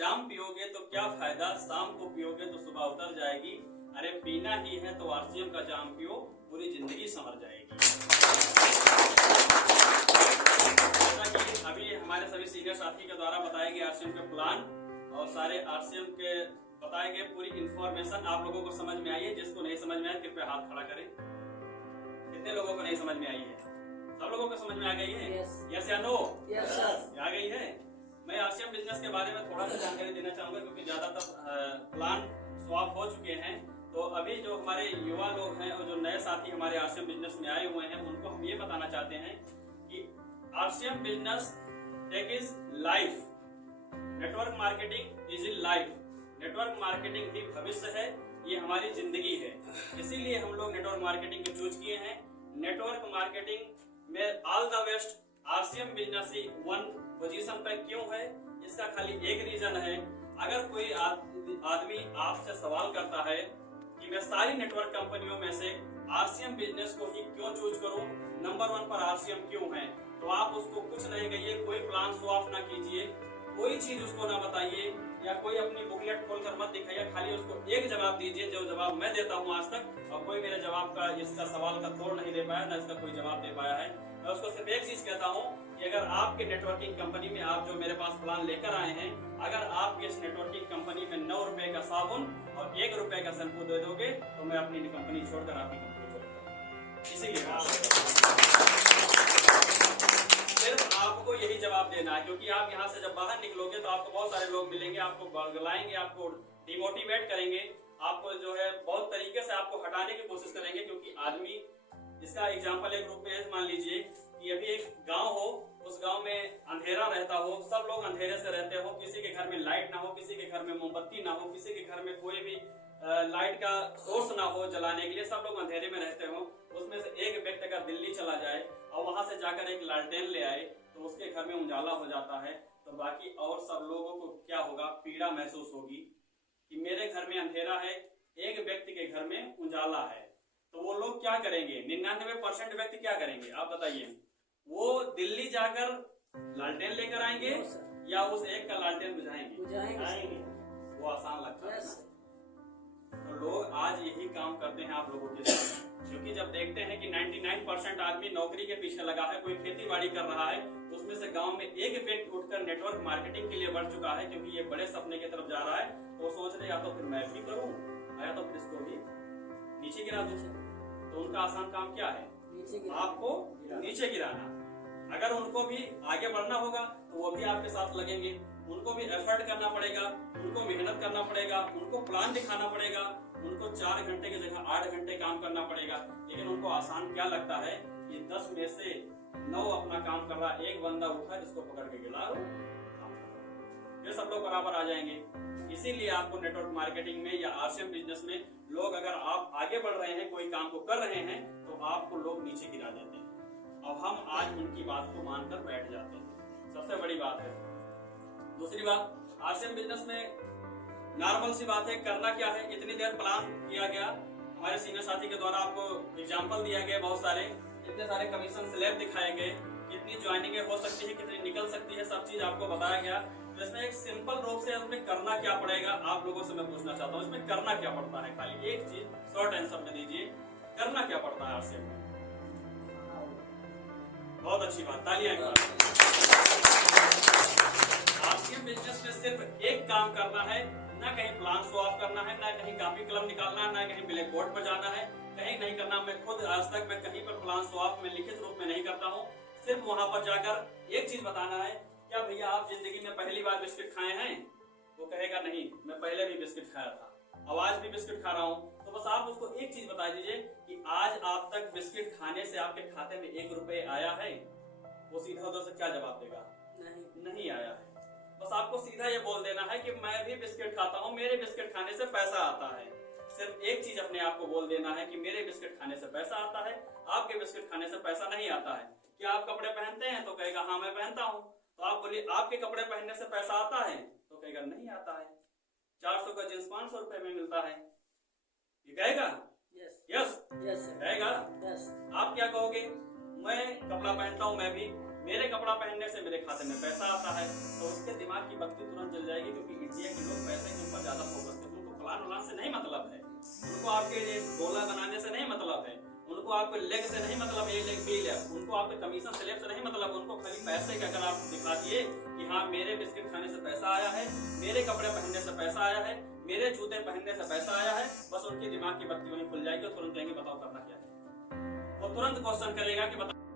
जाम पियोगे तो क्या फायदा, शाम को पियोगे तो सुबह उतर जाएगी। अरे पीना ही है तो आरसीएम का जाम पियो, पूरी जिंदगी संवर जाएगी। जैसा कि अभी हमारे सभी सीनियर साथी के द्वारा बताए गए आरसीएम के प्लान और सारे आरसीएम के बताए गए पूरी इंफॉर्मेशन आप लोगों को समझ में आई है। जिसको नहीं समझ में आया कृपया हाथ खड़ा करें। कितने लोगों को नहीं समझ में आई है? सब लोगों को समझ में आ गई है? यस या नो? Yes sir. आ गई है। मैं आरसीएम बिजनेस के बारे में थोड़ा सा जानकारी देना चाहूंगा क्योंकि ज्यादातर प्लान स्वैप हो चुके हैं। तो अभी जो हमारे युवा लोग हैं और जो नए साथी हमारे आरसीएम बिजनेस में आए हुए हैं उनको हम ये बताना चाहते हैं कि RCM business tech is life, network marketing is in life. Network marketing ही भविष्य है, ये हमारी जिंदगी है। इसीलिए हम लोग नेटवर्क मार्केटिंग को चूज किए हैं। नेटवर्क मार्केटिंग में all the best RCM business he 1 position पर क्यों है, इसका खाली एक रीजन है। अगर कोई आदमी आपसे सवाल करता है कि मैं सारी नेटवर्क कंपनियों में से आरसीएम बिजनेस को ही क्यों चूज करूं, नंबर 1 पर आरसीएम क्यों है, तो आप उसको कुछ नहीं कहिए, कोई प्लान स्वैप ना कीजिए, कोई चीज उसको ना बताइए या कोई अपनी बुकलेट खोलकर मत दिखाइए। खाली उसको एक जवाब दीजिए जो जवाब मैं देता हूं आज तक, और कोई मेरे जवाब का इसका सवाल का तोड़ नहीं दे पाया, ना इसका कोई जवाब दे पाया है। मैं उसको सिर्फ एक चीज कहता हूं कि अगर आपके नेटवर्किंग कंपनी में आप जो मेरे पास प्लान लेकर आए हैं, अगर आप इस नेटवर्किंग कंपनी में 9 रुपए का साबुन और 1 रुपए का शैम्पू दे दोगे तो मैं अपनी कंपनी छोड़कर आपकी कंपनी छोड़ूंगा। इसीलिए सिर्फ आपको यही जवाब देना है, क्योंकि आप यहाँ से जब बाहर निकलोगे तो आपको बहुत सारे लोग मिलेंगे, आपको बरगलाएंगे, आपको डिमोटिवेट करेंगे, आपको जो है बहुत तरीके से आपको हटाने की कोशिश करेंगे। क्योंकि आदमी, इसका एग्जांपल एक रूप में मान लीजिए कि अभी एक गांव हो, उस गांव में अंधेरा रहता हो, सब लोग अंधेरे से रहते हो, किसी के घर में लाइट ना हो, किसी के घर में मोमबत्ती ना हो, किसी के घर में कोई भी लाइट का सोर्स ना हो जलाने के लिए, सब लोग अंधेरे में रहते हो। उसमें से एक व्यक्ति अगर दिल्ली चला जाए और वहां से जाकर एक लालटेन ले आए तो उसके घर में उजाला हो जाता है, तो बाकी और सब लोगों को क्या होगा, पीड़ा महसूस होगी कि मेरे घर में अंधेरा है, एक व्यक्ति के घर में उजाला है। तो वो लोग क्या करेंगे? 99% व्यक्ति क्या करेंगे आप बताइए? वो दिल्ली जाकर लालटेन लेकर आएंगे या उस एक का लालटेन बुझाएंगे? वो आसान लगता है। तो लोग आज यही काम करते हैं आप लोगों के साथ, क्योंकि जब देखते हैं कि 99% आदमी नौकरी के पीछे लगा है, कोई खेती बाड़ी कर रहा है, उसमें से गांव में एक व्यक्ति उठकर नेटवर्क मार्केटिंग के लिए बढ़ चुका है क्योंकि ये बड़े सपने की तरफ जा रहा है, तो वो सोच रहे या तो फिर मैं भी करूं या तो फिर इसको भी नीचे गिरा दूं। तो उनका आसान काम क्या है? आपको नीचे गिराना। अगर उनको भी आगे बढ़ना होगा तो वो भी आपके साथ लगेंगे, उनको भी एफर्ट करना पड़ेगा, उनको मेहनत करना पड़ेगा, उनको प्लान दिखाना पड़ेगा, उनको 4 घंटे की जगह 8 घंटे काम करना पड़ेगा। लेकिन उनको आसान क्या लगता है? ये 10 में से 9 अपना काम कर रहा, एक बंदा उठा जिसको पकड़ के गिला, ये सब लोग बराबर आ जाएंगे। इसीलिए आपको नेटवर्क मार्केटिंग में या आरसीएम बिजनेस में लोग, अगर आप आगे बढ़ रहे हैं, कोई काम को कर रहे हैं, तो आपको लोग नीचे गिरा देते हैं। अब हम आज उनकी बात को मानकर बैठ जाते हैं, सबसे बड़ी बात है। दूसरी बात, आरसीएम बिजनेस में नॉर्मल सी बात है, करना क्या है? इतनी देर प्लान किया गया, हमारे सीनियर साथी के द्वारा आपको एग्जांपल दिया गया, बहुत सारे इतने सारे कमीशन स्लैब दिखाए गए, कितनी ज्वाइनिंगें हो सकती है, कितनी निकल सकती है, सब चीज आपको बताया गया। तो इसमें एक सिंपल रूप से इसमें करना क्या पड़ेगा आप लोगों से मैं पूछना चाहता हूँ, इसमें करना क्या पड़ता है? खाली एक चीज शॉर्ट आंसर में दीजिए, करना क्या पड़ता है आरसीएम में? बहुत अच्छी बात, तालियां। आरसीएम बिजनेस में सिर्फ एक काम करना है, ना कहीं प्लान स्वैप करना है, ना कहीं कॉपी कलम निकालना है, ना कहीं ब्लैक बोर्ड पर जाना है, कहीं नहीं करना। मैं खुद आज तक मैं कहीं पर प्लान स्वैप में लिखित रूप में नहीं करता हूँ। सिर्फ वहां पर जाकर एक चीज बताना है, क्या भैया आप जिंदगी में पहली बार बिस्किट खाए हैं? वो कहेगा नहीं, मैं पहले भी बिस्किट खाया था, अब आज भी बिस्किट खा रहा हूँ। तो बस आप उसको एक चीज बता दीजिए कि आज आप तक बिस्किट खाने से आपके खाते में 1 रुपए आया है? वो सीधा उधर से क्या जवाब देगा? नहीं आया है। बस आपको सीधा ये बोल देना है कि मैं भी बिस्किट खाता हूँ, मेरे बिस्किट खाने से पैसा आता है। सिर्फ एक चीज अपने आप को बोल देना है कि मेरे बिस्किट खाने से पैसा आता है, आपके बिस्किट खाने से पैसा नहीं आता है। क्या आप कपड़े पहनते हैं? तो कहेगा हाँ मैं पहनता हूँ। तो आप बोलिए आपके कपड़े पहनने से पैसा आता है? तो कहेगा नहीं आता है। 400 का जींस 500 रुपए में मिलता है, ये कहेगा यस कहेगा। आप क्या कहोगे? मैं कपड़ा पहनता हूँ, मैं भी मेरे कपड़ा पहनने से मेरे खाते में पैसा आता है, तो उसके दिमाग की बत्ती तुरंत जल जाएगी। क्योंकि इंडिया के लोग पैसे के ऊपर ज्यादा फोकस करते हैं। उनको फलान उलान से नहीं मतलब है, उनको आपके डोला बनाने से नहीं मतलब है, उनको आपके लेग से नहीं मतलब, ये लेग बिल है, उनको आपके कमीशन स्लैब से नहीं मतलब। उनको खाली पैसे का अगर आप दिखा दिए कि हाँ मेरे बिस्किट खाने से पैसा आया है, मेरे कपड़े पहनने से पैसा आया है, मेरे जूते पहनने से पैसा आया है, बस उनके दिमाग की बत्ती वहीं खुल जाएगी और तुरंत कहेंगे बताओ करना क्या है। वो तुरंत क्वेश्चन करेगा कि बताओ